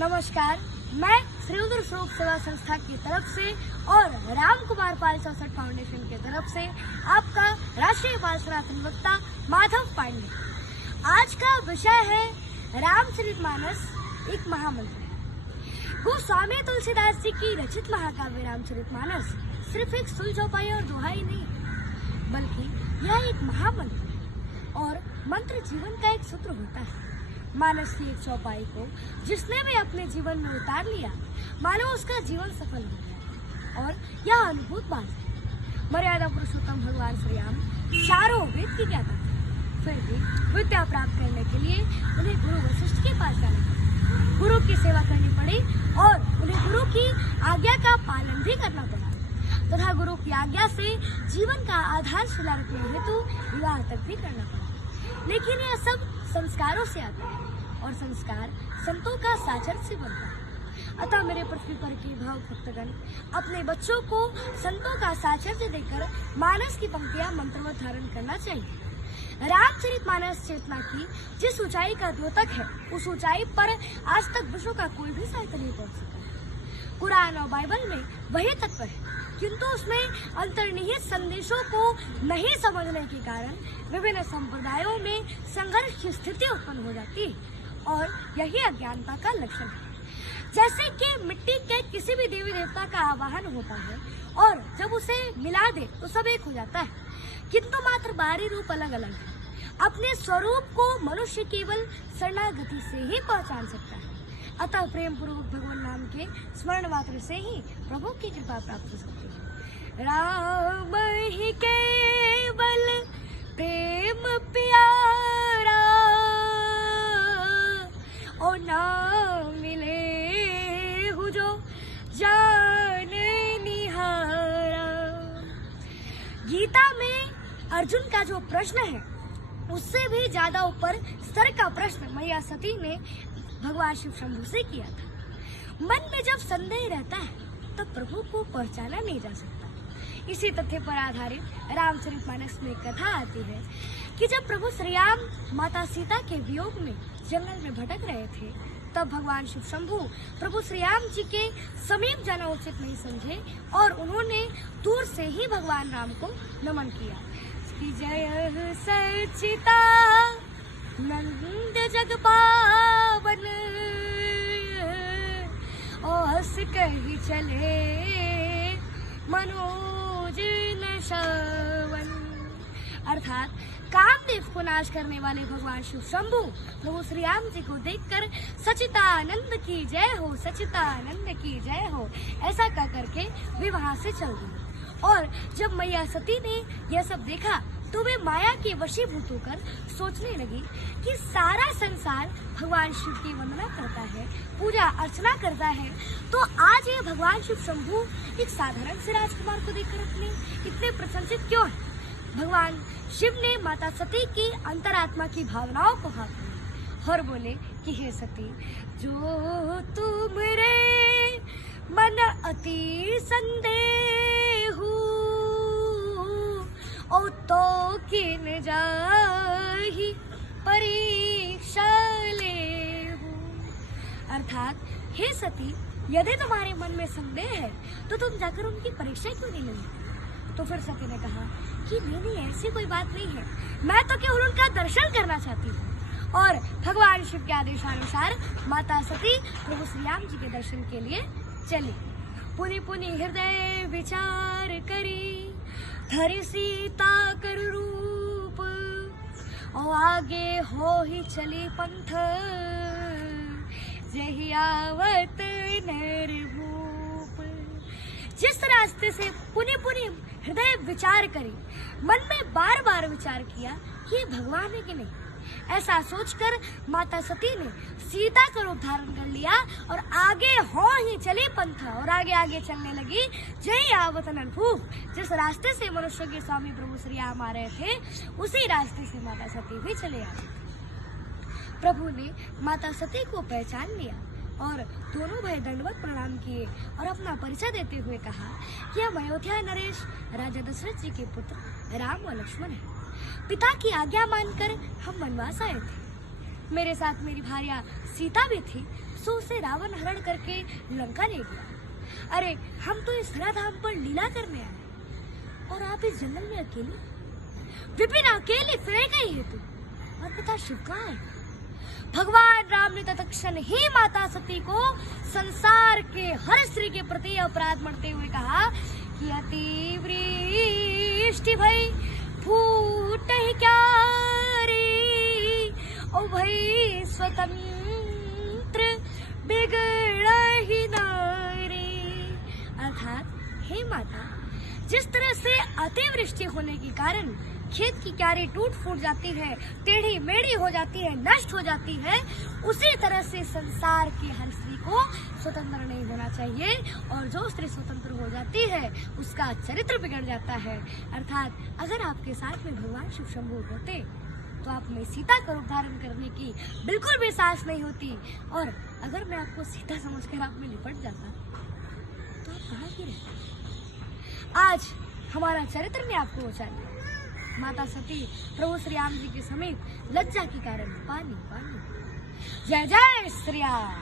नमस्कार, मैं श्रीउद्र श्लोक सेवा संस्था की तरफ से और राम कुमार पाल चौसठ फाउंडेशन की तरफ से आपका राष्ट्रीय बाल सनातन वक्ता माधव पांडे। आज का विषय है रामचरितमानस एक महामंत्र। गोस्वामी तुलसीदास जी की रचित महाकाव्य रामचरितमानस सिर्फ एक सुल चौपाई और दोहा ही नहीं, बल्कि यह एक महामंत्र और मंत्र जीवन का एक सूत्र होता है। मानस की एक चौपाई को जिसने भी अपने जीवन में उतार लिया, मानो उसका जीवन सफल हो गया। और यह अद्भुत बात है, मर्यादा पुरुषोत्तम भगवान श्री राम चारों वेद की ज्ञाता थे, फिर भी विद्या प्राप्त करने के लिए उन्हें गुरु वशिष्ठ के पास जाना पड़ा, गुरु की सेवा करनी पड़ी और उन्हें गुरु की आज्ञा का पालन भी करना पड़ा तथा गुरु की आज्ञा से जीवन का आधारशिला रखने हेतु विवाह तक भी करना पड़ा। लेकिन यह सब संस्कारों से आता है और संस्कार संतों का साचर्य से बनता है। अतः मेरे पृथ्वी पर के भावुक भक्तगण अपने बच्चों को संतों का साचर्य देकर मानस की पंक्तियां मंत्रवत धारण करना चाहिए। रामचरितमानस चेतना की जिस ऊंचाई का द्योतक है, उस ऊंचाई पर आज तक विश्व का कोई भी साहित्य नहीं पहुंच सका। कुरान और बाइबल में वही तत्व है, किंतु उसमें अंतर्निहित संदेशों को नहीं समझने के कारण विभिन्न संप्रदायों में संघर्ष की स्थिति उत्पन्न हो जाती है और यही अज्ञानता का लक्षण है। जैसे कि मिट्टी के किसी भी देवी देवता का आवाहन होता है और जब उसे मिला दे तो सब एक हो जाता है, किंतु मात्र बाहरी रूप अलग अलग है। अपने स्वरूप को मनुष्य केवल शरणागति से ही पहचान सकता है। अतः प्रेम पूर्वक भगवान नाम के स्मरण मात्र से ही प्रभु की कृपा प्राप्त हो सकती है। राम ही केवल प्रेम प्यारा और नाम मिले हु जो जाने निहारा। गीता में अर्जुन का जो प्रश्न है, उससे भी ज्यादा ऊपर स्तर का प्रश्न मैया सती ने भगवान शिव शंभू से किया था। मन में जब संदेह रहता है तब प्रभु को पहचाना नहीं जा सकता। इसी तथ्य पर आधारित रामचरितमानस में कथा आती है कि जब प्रभु श्री राम माता सीता के वियोग में जंगल में भटक रहे थे, तब भगवान शिव शंभू प्रभु श्री राम जी के समीप जाना उचित नहीं समझे और उन्होंने दूर से ही भगवान राम को नमन किया कि जय सचिता नंद जग पावन और हंस कही चले मनोज न श्रवण। अर्थात कामदेव को नाश करने वाले भगवान शिव शंभू प्रभु श्री राम जी को देखकर सचितानंद की जय हो, सचितानंद की जय हो ऐसा कह करके वे वहां से चल गए। और जब मैया सती ने यह सब देखा तो वे माया के वशीभूत होकर सोचने लगी कि सारा संसार भगवान शिव की वंदना करता है, पूजा अर्चना करता है, तो आज ये भगवान शिव शंभू एक साधारण से राजकुमार को देखकर अपने इतने प्रशंसित क्यों है। भगवान शिव ने माता सती की अंतरात्मा की भावनाओं को हाथ लिया और बोले कि हे सती, जो तुमरे मन अति संदेह ओ तो किन जाहि परीक्षा लेहु। अर्थात हे सती, यदि तुम्हारे मन में संदेह है तो तुम जाकर उनकी परीक्षा क्यों नहीं लेंगे। तो फिर सती ने कहा कि नहीं, ऐसी कोई बात नहीं है, मैं तो केवल उनका दर्शन करना चाहती हूँ। और भगवान शिव के आदेशानुसार माता सती प्रभु श्री राम जी के दर्शन के लिए चली। पुनि पुनि हृदय विचार करी धरि सीता कर रूप और आगे हो ही चली पंथ जहि आवत नरभूप। जिस रास्ते से पुनि पुनि हृदय विचार करी, मन में बार बार विचार किया कि भगवान है कि नहीं, ऐसा सोचकर माता सती ने सीता का रूप धारण कर लिया और आगे हो ही चली पंथ और आगे आगे चलने लगी जय आवत नरभूप। जिस रास्ते से मनुष्य के स्वामी प्रभु श्री राम आ रहे थे, उसी रास्ते से माता सती भी चले आ गई। प्रभु ने माता सती को पहचान लिया और दोनों भाई दंडवत प्रणाम किए और अपना परिचय देते हुए कहा कि हम अयोध्या नरेश राजा दशरथ जी के पुत्र राम व लक्ष्मण हैं। पिता की आज्ञा मानकर हम वनवास आए थे। मेरे साथ मेरी भार्या सीता भी थी। सो उसे रावण हरण करके लंका ले गया। अरे हम तो इस धराधाम पर लीला करने आए और आप इस जंगल में अकेले, विपिन अकेले फिरे गई है तू, और पिता शिव कहाँ है? भगवान राम ने तत्क्षण ही माता सती को संसार के हर स्त्री के प्रति अपराध मरते हुए कहा कि अतिवृष्टि भई फूट क्या रे, ओ भई स्वतंत्र बिगड़ ही नारी। अर्थात हे माता, जिस तरह से अतिवृष्टि होने के कारण खेत की क्यारी टूट फूट जाती है, टेढ़ी मेढ़ी हो जाती है, नष्ट हो जाती है, उसी तरह से संसार की हर स्त्री को स्वतंत्र नहीं होना चाहिए, और जो स्त्री स्वतंत्र हो जाती है उसका चरित्र बिगड़ जाता है। अर्थात अगर आपके साथ में भगवान शिव शंभू होते तो आप में सीता का रूप धारण करने की बिल्कुल भी साहस नहीं होती, और अगर मैं आपको सीता समझकर आप में लिपट जाता तो आप कहाँ की रहते? आज हमारा चरित्र ने आपको बचा लिया। माता सती प्रभु श्री राम जी के समीप लज्जा के कारण पानी पानी। जय जय श्री राम।